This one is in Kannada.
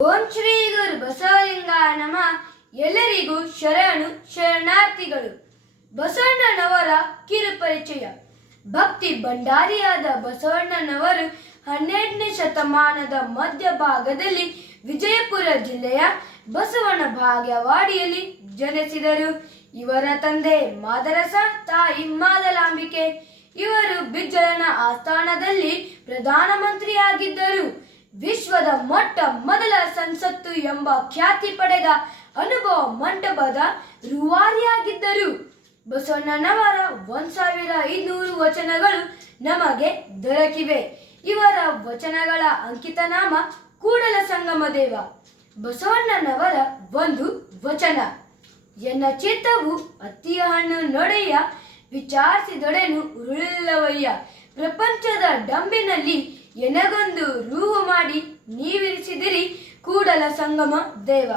ಓಂ ಶ್ರೀ ಗುರು ಬಸವಲಿಂಗಾಯ ನಮಃ. ಎಲ್ಲರಿಗೂ ಶರಣು ಶರಣಾರ್ಥಿಗಳು. ಬಸವಣ್ಣನವರ ಕಿರುಪರಿಚಯ. ಭಕ್ತಿ ಭಂಡಾರಿಯಾದ ಬಸವಣ್ಣನವರು 12ನೇ ಶತಮಾನದ ಮಧ್ಯಭಾಗದಲ್ಲಿ ವಿಜಯಪುರ ಜಿಲ್ಲೆಯ ಬಸವನ ಭಾಗ್ಯವಾಡಿಯಲ್ಲಿ ಜನಿಸಿದರು. ಇವರ ತಂದೆ ಮಾದರಸ, ತಾಯಿ ಮಾದಲಾಂಬಿಕೆ. ಇವರು ಬಿಜ್ಜಳನ ಆಸ್ಥಾನದಲ್ಲಿ ಪ್ರಧಾನಮಂತ್ರಿಯಾಗಿದ್ದರು. ವಿಶ್ವದ ಮೊಟ್ಟ ಮೊದಲ ಸಂಸತ್ತು ಎಂಬ ಖ್ಯಾತಿ ಪಡೆದ ಅನುಭವ ಮಂಟಪದ ರೂವಾರಿಯಾಗಿದ್ದರು. ಬಸವಣ್ಣನವರ 1500 ವಚನಗಳು ನಮಗೆ ದೊರಕಿವೆ. ಇವರ ವಚನಗಳ ಅಂಕಿತನಾಮ ಕೂಡಲ ಸಂಗಮ ದೇವ. ಬಸವಣ್ಣನವರ ಒಂದು ವಚನ: ಎನ್ನ ಚಿತ್ತವು ಅತ್ತಿಯ ಹಣ್ಣು ನೊಡೆಯ, ವಿಚಾರಿಸಿದೊಡೆನು ಉರುಳಿಲ್ಲವಯ್ಯ. ಪ್ರಪಂಚದ ಡಂಬಿನಲ್ಲಿ ಎನಗೊಂದು ರೂಹು ಮಾಡಿ ನೀವಿರಿಸಿದಿರಿ ಕೂಡಲ ಸಂಗಮ ದೇವ.